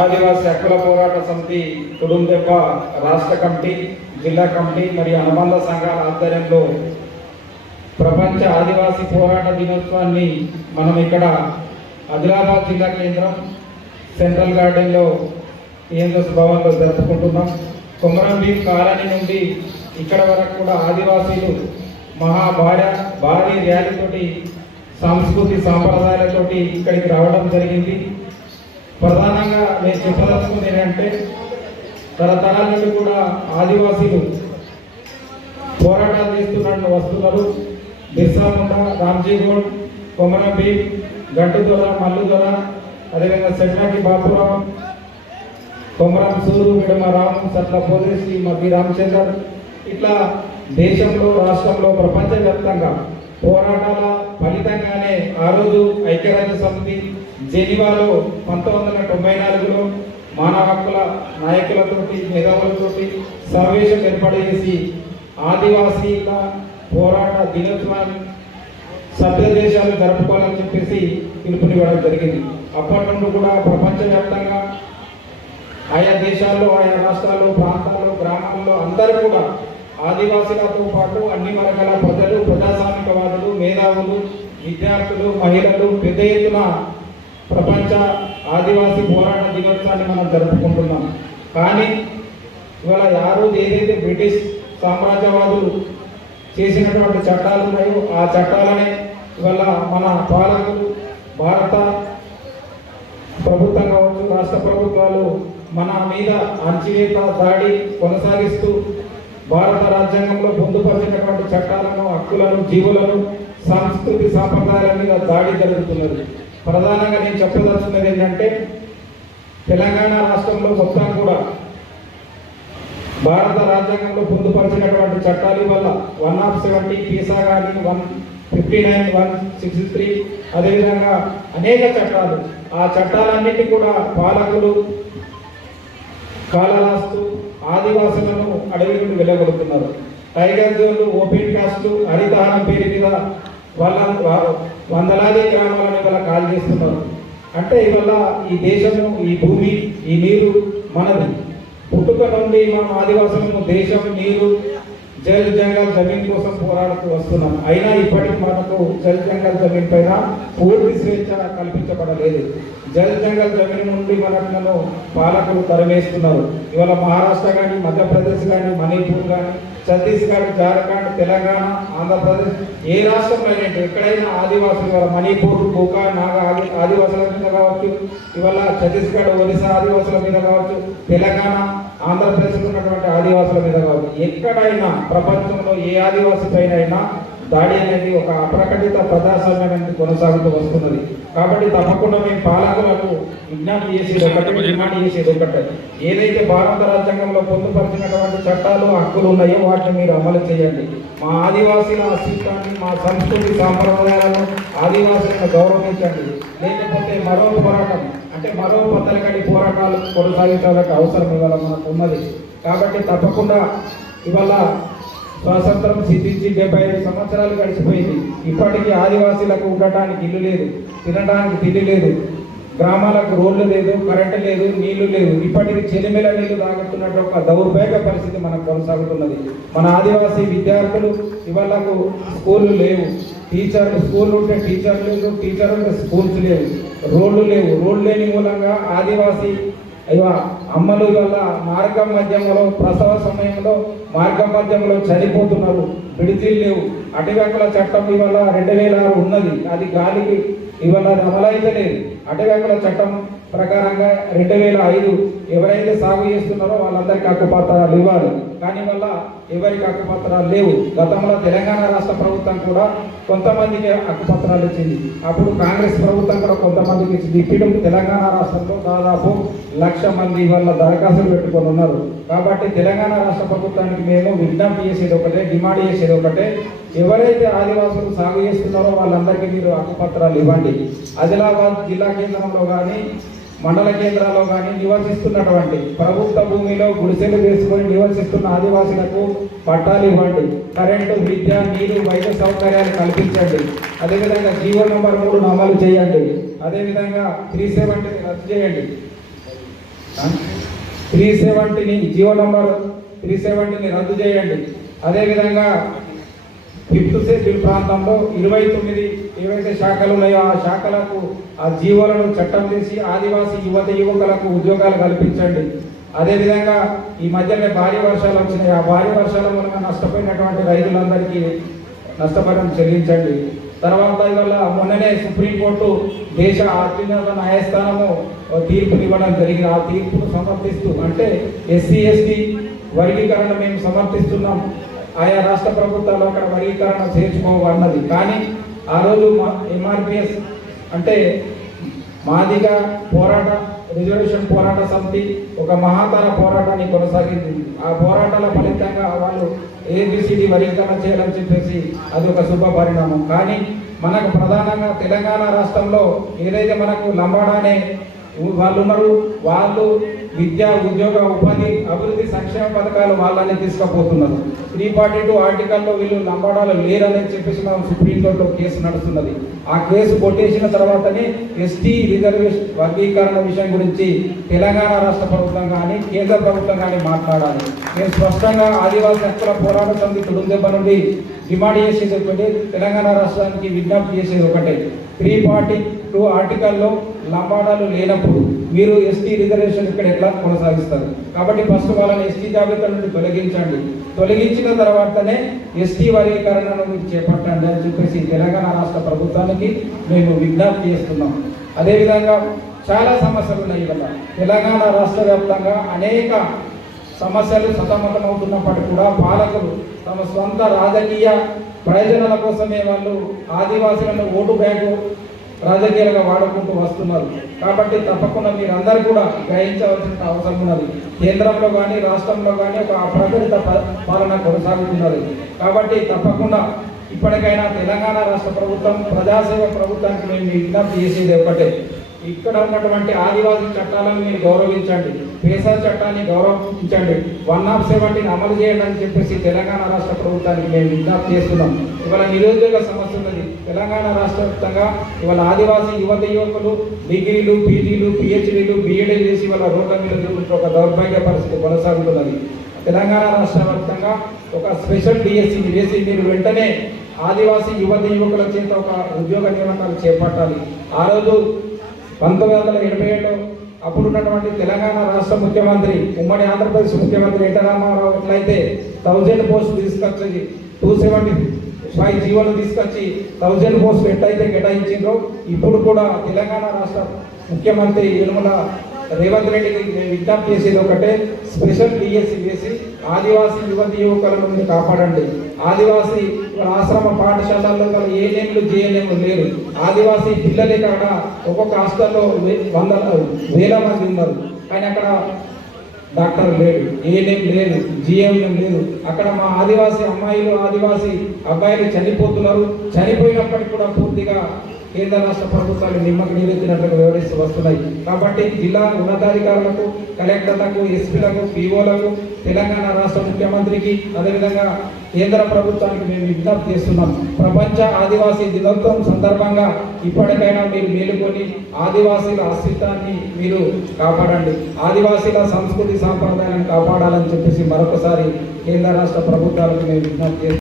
ఆదివాసీ హక్కుల పోరాట సమితి కుడుందెబ్బ రాష్ట్ర కమిటీ జిల్లా కమిటీ మరియు అనుబంధ సంఘాల ఆధ్వర్యంలో ప్రపంచ ఆదివాసీ పోరాట దినోత్సవాన్ని మనం ఇక్కడ ఆదిలాబాద్ జిల్లా కేంద్రం సెంట్రల్ గార్డెన్లో టీఎంఎస్ భవన్లో జరుపుకుంటున్నాం. కుమరం భీం కాలనీ నుండి ఇక్కడ వరకు కూడా ఆదివాసీలు మహాభార్య భార్య భారీ ర్యాలీతోటి సంస్కృతి సాంప్రదాయాలతోటి ఇక్కడికి రావడం జరిగింది. ప్రధానంగా నేను చెప్పదలుచుకుంది ఏంటంటే తరతరాల నుండి కూడా ఆదివాసీలు పోరాటాలు చేస్తున్న వస్తున్నారు బిర్సా ముండా రామ్జీ గౌడ్ కొమరం భీం గట్టు దొర మల్లు దొర అదేవిధంగా సెట్నాటి బాపురావు కొమరం సూరు విడమరాము సట్ల పోదేశి మగ్గి రామచందర్ ఇట్లా దేశంలో రాష్ట్రంలో ప్రపంచవ్యాప్తంగా పోరాటాల ఫలితంగానే ఆ రోజు ఐక్యరాజ్య సమితి జెనీవాలో పంతొమ్మిది వందల తొంభై నాలుగులో మానవ హక్కుల నాయకులతోటి మేధావులతోటి సమావేశం ఏర్పాటు చేసి ఆదివాసీల పోరాట దినోత్సవాన్ని సభ్య దేశాలు జరుపుకోవాలని చెప్పేసి పిలుపునివ్వడం జరిగింది. అప్పటి నుండి కూడా ప్రపంచవ్యాప్తంగా ఆయా దేశాల్లో ఆయా రాష్ట్రాల్లో ప్రాంతాల్లో గ్రామాల్లో అందరూ కూడా ఆదివాసీలతో పాటు అన్ని వర్గాల ప్రజలు ప్రజాస్వామికవాదులు మేధావులు విద్యార్థులు మహిళలు పెద్ద ఎత్తున ప్రపంచ ఆదివాసీ పోరాట దినోత్సవాన్ని మనం జరుపుకుంటున్నాం. కానీ ఇవాళ ఆ రోజు ఏదైతే బ్రిటిష్ సామ్రాజ్యవాదులు చేసినటువంటి చట్టాలు ఉన్నాయో ఆ చట్టాలనే ఇవాళ మన పాలకులు భారత ప్రభుత్వం కావచ్చు రాష్ట్ర ప్రభుత్వాలు మన మీద అణచివేత దాడి కొనసాగిస్తూ భారత రాజ్యాంగంలో పొందుపరిచినటువంటి చట్టాలను హక్కులను జీవులను సంస్కృతి సాంప్రదాయాల మీద దాడి జరుగుతున్నది. ప్రధానంగా నేను చెప్పదలుచున్నది ఏంటంటే తెలంగాణ రాష్ట్రంలో మొత్తం కూడా భారత రాజ్యాంగంలో పొందుపరిచినటువంటి చట్టాల వల్ల వన్ ఆఫ్ సెవెంటీ పీసా కానీ one fifty nine one sixty three అదేవిధంగా అనేక చట్టాలు. ఆ చట్టాలన్నిటి కూడా పాలకులు కాలరాస్తు ఆదివాసులను అడవి నుండి వెళ్ళగొడుతున్నారు. టైగర్ జోన్లు ఓపెన్ కాస్ట్లు హరితహారం పేరు మీద వాళ్ళ వందలాది గ్రామాలను ఇవాళ కాల్ చేస్తున్నారు. అంటే ఇవాళ ఈ దేశము ఈ భూమి ఈ నీరు మనది. పుట్టుక నుండి మనం ఆదివాసులను దేశం నీరు జల్ జంగల్ జమీన్ కోసం పోరాడుతూ వస్తున్నాం. అయినా ఇప్పటికి మనకు జల్ జంగల్ జమీన్ పైన పూర్తి స్వేచ్ఛ కల్పించబడలేదు. జల్ జంగల్ జమీన్ నుండి మనలను పాలకులు తరవేస్తున్నారు ఇవాళ మహారాష్ట్ర కానీ మధ్యప్రదేశ్ కానీ మణిపూర్ కానీ ఛత్తీస్గఢ్ జార్ఖండ్ తెలంగాణ ఆంధ్రప్రదేశ్ ఏ రాష్ట్రంలో అయినట్టు ఎక్కడైనా ఆదివాసులు ఇవాళ మణిపూర్ గోకా నాగా ఆది ఆదివాసుల మీద కావచ్చు. ఇవాళ ఛత్తీస్గఢ్ ఒరిస్సా ఆదివాసుల మీద కావచ్చు. తెలంగాణ ఆంధ్రప్రదేశ్లో ఉన్నటువంటి ఆదివాసుల మీద కావచ్చు. ఎక్కడైనా ప్రపంచంలో ఏ ఆదివాసి పైన అయినా దాడి అనేది ఒక అప్రకటిత ప్రజాస్వామ్యానికి కొనసాగుతూ వస్తున్నది. కాబట్టి తప్పకుండా మేము పాలకులకు విజ్ఞప్తి చేసేది ఒకటి డిమాండ్ చేసేది ఒకటే. ఏదైతే భారత రాజ్యాంగంలో పొందుపరిచినటువంటి చట్టాలు హక్కులు ఉన్నాయో వాటిని మీరు అమలు చేయండి. మా ఆదివాసీల అస్తిత్వాన్ని మా సంస్కృతి సాంప్రదాయాలను ఆదివాసులను గౌరవించండి. లేకపోతే మరో పోరాటం అంటే మరో పద్దలకడి పోరాటాలు కొనసాగించాల్సిన అవసరం ఇవాళ మనకు ఉన్నది. కాబట్టి తప్పకుండా ఇవాళ స్వాతంత్రం సిద్ధించి డెబ్బై ఐదు సంవత్సరాలు గడిచిపోయింది. ఇప్పటికీ ఆదివాసీలకు ఉండటానికి ఇల్లు లేదు తినడానికి తిండి లేదు గ్రామాలకు రోడ్లు లేదు కరెంటు లేదు నీళ్ళు లేదు ఇప్పటికి చెలిమెల నీళ్ళు తాగుతున్నట్టు ఒక దౌర్భాగ్య పరిస్థితి మనకు కొనసాగుతున్నది. మన ఆదివాసీ విద్యార్థులు ఇవాళకు స్కూళ్ళు లేవు. టీచర్లు స్కూల్ ఉంటే టీచర్లు లేదు ఉంటే స్కూల్స్ లేవు. రోడ్లు లేవు. రోడ్లు లేని మూలంగా ఆదివాసీ ఇవ అమ్మలు వల్ల మార్గం మధ్యంలో ప్రసవ సమయంలో మార్గం మధ్యంలో చనిపోతున్నారు. విడితీలు లేవు. అటవీకుల చట్టం ఇవాళ రెండు వేల ఉన్నది. అది గాలికి ఇవాళ అమలైతే లేదు అటవీకుల చట్టం ప్రకారంగా రెండు వేల ఐదు ఎవరైతే సాగు చేస్తున్నారో వాళ్ళందరికీ హక్కుపత్రాలు ఇవ్వాలి. కానీ వల్ల ఎవరికి హక్కుపత్రాలు లేవు. గతంలో తెలంగాణ రాష్ట్ర ప్రభుత్వం కూడా కొంతమందికి హక్కుపత్రాలు ఇచ్చింది. అప్పుడు కాంగ్రెస్ ప్రభుత్వం కూడా కొంతమందికి ఇచ్చింది. ఇప్పుడు తెలంగాణ రాష్ట్రంలో దాదాపు లక్ష మంది వల్ల దరఖాస్తులు పెట్టుకొని ఉన్నారు. కాబట్టి తెలంగాణ రాష్ట్ర ప్రభుత్వానికి మేము విజ్ఞప్తి చేసేది ఒకటే డిమాండ్ చేసేది ఒకటే. ఎవరైతే ఆదివాసులు సాగు చేస్తున్నారో వాళ్ళందరికీ మీరు హక్కుపత్రాలు ఇవ్వండి. ఆదిలాబాద్ జిల్లా కేంద్రంలో కానీ మండల కేంద్రాల్లో కానీ నివసిస్తున్నటువంటి ప్రభుత్వ భూమిలో గుడిసెలు వేసుకొని నివసిస్తున్న ఆదివాసులకు పట్టాలు ఇవ్వండి. కరెంటు విద్య నీరు వైద్య సౌకర్యాలు కల్పించండి. అదేవిధంగా జీవో నంబర్ మూడు అమలు చేయండి. అదేవిధంగా త్రీ సెవెంటీ రద్దు చేయండి. త్రీ సెవెంటీని జీవో నంబర్ త్రీ సెవెంటీని రద్దు చేయండి. అదేవిధంగా ఫిఫ్త్ షెడ్యూల్ ప్రాంతంలో ఇరవై తొమ్మిది ఏవైతే శాఖలు ఉన్నాయో ఆ శాఖలకు ఆ జీవోలను చట్టం చేసి ఆదివాసీ యువత యువకులకు ఉద్యోగాలు కల్పించండి. అదేవిధంగా ఈ మధ్యనే భారీ వర్షాలు వచ్చినాయి. ఆ భారీ వర్షాల వలన నష్టపోయినటువంటి రైతులందరికీ నష్టపరం చెల్లించండి. తర్వాత ఇవాళ మొన్ననే సుప్రీంకోర్టు దేశ అత్యున్నత న్యాయస్థానము ఓ తీర్పుని ఇవ్వడం జరిగింది. ఆ తీర్పును సమర్థిస్తూ అంటే ఎస్సీ ఎస్టీ వర్గీకరణ మేము సమర్థిస్తున్నాం. ఆయా రాష్ట్ర ప్రభుత్వాలు అక్కడ వర్గీకరణ చేర్చుకోవన్నది. కానీ ఆ రోజు ఎంఆర్పిఎస్ అంటే మాదిగ పోరాట రిజర్వేషన్ పోరాట సమితి ఒక మహాతర పోరాటాన్ని కొనసాగింది. ఆ పోరాటాల ఫలితంగా వాళ్ళు ఏబిసిడి వర్గీకరణ చేయాలని చెప్పేసి అది ఒక శుభ పరిణామం. కానీ మనకు ప్రధానంగా తెలంగాణ రాష్ట్రంలో ఏదైతే మనకు లంబాడా అనే వాళ్ళు ఉన్నారు వాళ్ళు విద్య ఉద్యోగ ఉపాధి అభివృద్ధి సంక్షేమ పథకాలు వాళ్ళని తీసుకుపోతున్నారు. త్రీ ఫార్టీ టూ ఆర్టికల్లో వీళ్ళు నమ్మడాలు లేరని చెప్పేసి మనం సుప్రీంకోర్టులో కేసు నడుస్తున్నది. ఆ కేసు కొట్టేసిన తర్వాతనే ఎస్టీ రిజర్వేషన్ వర్గీకరణ విషయం గురించి తెలంగాణ రాష్ట్ర ప్రభుత్వం కానీ కేంద్ర ప్రభుత్వం కానీ మాట్లాడాలి. నేను స్పష్టంగా ఆదివాసీ హక్కుల పోరాట సమితి తుడుందెబ్బ నుండి డిమాండ్ చేసేది ఒకటి తెలంగాణ రాష్ట్రానికి విజ్ఞప్తి చేసేది ఒకటే. త్రీ ఫార్టీ టూ ఆర్టికల్లో లంబాడాలు లేనప్పుడు మీరు ఎస్టీ రిజర్వేషన్ ఇక్కడ ఎట్లా కొనసాగిస్తారు? కాబట్టి ఫస్ట్ వాళ్ళని ఎస్టీ జాబితా నుండి తొలగించండి. తొలగించిన తర్వాతనే ఎస్టీ వర్గీకరణను మీరు చేపట్టండి అని చెప్పేసి తెలంగాణ రాష్ట్ర ప్రభుత్వానికి మేము విజ్ఞప్తి చేస్తున్నాం. అదేవిధంగా చాలా సమస్యలు ఉన్నాయి ఇవాళ. తెలంగాణ రాష్ట్ర వ్యాప్తంగా అనేక సమస్యలు సతమతమవుతున్నప్పటికీ కూడా పాలకులు తమ సొంత రాజకీయ ప్రయోజనాల కోసమే వాళ్ళు ఆదివాసులను ఓటు బ్యాంకు రాజకీయాలుగా వాడుకుంటూ వస్తున్నారు. కాబట్టి తప్పకుండా మీరందరూ కూడా గ్రహించవలసిన అవసరం ఉన్నది. కేంద్రంలో కానీ రాష్ట్రంలో కానీ ఒక అప్రకటిత ప- పాలన కొనసాగుతున్నది. కాబట్టి తప్పకుండా ఇప్పటికైనా తెలంగాణ రాష్ట్ర ప్రభుత్వం ప్రజాసేవ ప్రభుత్వానికి మేము విజ్ఞప్తి చేసేది ఒకటే ఇక్కడ ఉన్నటువంటి ఆదివాసీ చట్టాలను మీరు గౌరవించండి. పేసా చట్టాన్ని గౌరవించండి. వన్ ఆఫ్ సెవెంటీని అమలు చేయండి అని చెప్పేసి తెలంగాణ రాష్ట్ర ప్రభుత్వానికి మేము విజ్ఞప్తి చేస్తున్నాం. ఇవాళ నిరుద్యోగ సమస్య ఉన్నది. తెలంగాణ రాష్ట్ర వ్యాప్తంగా ఇవాళ ఆదివాసీ యువత యువకులు డిగ్రీలు పీజీలు పిహెచ్డీలు బీఎడ్లు చేసి వాళ్ళ రోడ్ల మీద తిరుగుతూ ఒక దౌర్భాగ్య పరిస్థితి కొనసాగుతున్నది. తెలంగాణ రాష్ట్ర వ్యాప్తంగా ఒక స్పెషల్ డిఎస్సి వేసి మీరు వెంటనే ఆదివాసీ యువతి యువకుల చేత ఒక ఉద్యోగ నియామకాలు చేపట్టాలి. ఆ రోజు పంతొమ్మిది వందల ఎనభై ఏడులో అప్పుడున్నటువంటి తెలంగాణ రాష్ట్ర ముఖ్యమంత్రి ఉమ్మడి ఆంధ్రప్రదేశ్ ముఖ్యమంత్రి ఎన్టీ రామారావు ఎట్లయితే థౌజండ్ పోస్ట్ తీసుకొచ్చి టూ సెవెంటీ ఫైవ్ జీవోలు తీసుకొచ్చి థౌజండ్ పోస్టులు ఎట్లయితే కేటాయించిందో ఇప్పుడు కూడా తెలంగాణ రాష్ట్ర ముఖ్యమంత్రి యనమల రేవంత్ రెడ్డికి నేను విజ్ఞప్తి చేసేది ఒకటే స్పెషల్ డిఎస్సి వేసి ఆదివాసీ యువతి యువకులను మీరు కాపాడండి. ఆదివాసీ ఆశ్రమ పాఠశాలల్లో గల ఏఎన్ఎంలు జేఎన్ఎంలు లేరు. ఆదివాసీ పిల్లలే కాక ఒక్కొక్క హాస్టల్లో వంద వేల మంది ఉన్నారు. కానీ అక్కడ డాక్టర్ లేడు ఏఎన్ఎం లేదు జిఎంఎం లేదు. అక్కడ మా ఆదివాసీ అమ్మాయిలు ఆదివాసీ అబ్బాయిలు చనిపోతున్నారు. చనిపోయినప్పటికీ కూడా పూర్తిగా కేంద్ర రాష్ట్ర ప్రభుత్వాలు నిమ్మకు నీరెత్తినట్లుగా వివరిస్తూ వస్తున్నాయి. కాబట్టి జిల్లా ఉన్నతాధికారులకు కలెక్టర్లకు ఎస్పీలకు పీఓలకు తెలంగాణ రాష్ట్ర ముఖ్యమంత్రికి అదేవిధంగా కేంద్ర ప్రభుత్వానికి మేము విజ్ఞప్తి చేస్తున్నాం. ప్రపంచ ఆదివాసీ దినోత్సవం సందర్భంగా ఇప్పటికైనా మీరు మేలుకొని ఆదివాసీల అస్తిత్వాన్ని మీరు కాపాడండి. ఆదివాసీల సంస్కృతి సాంప్రదాయాలను కాపాడాలని చెప్పేసి మరొకసారి కేంద్ర రాష్ట్ర ప్రభుత్వాలకు మేము విజ్ఞప్తి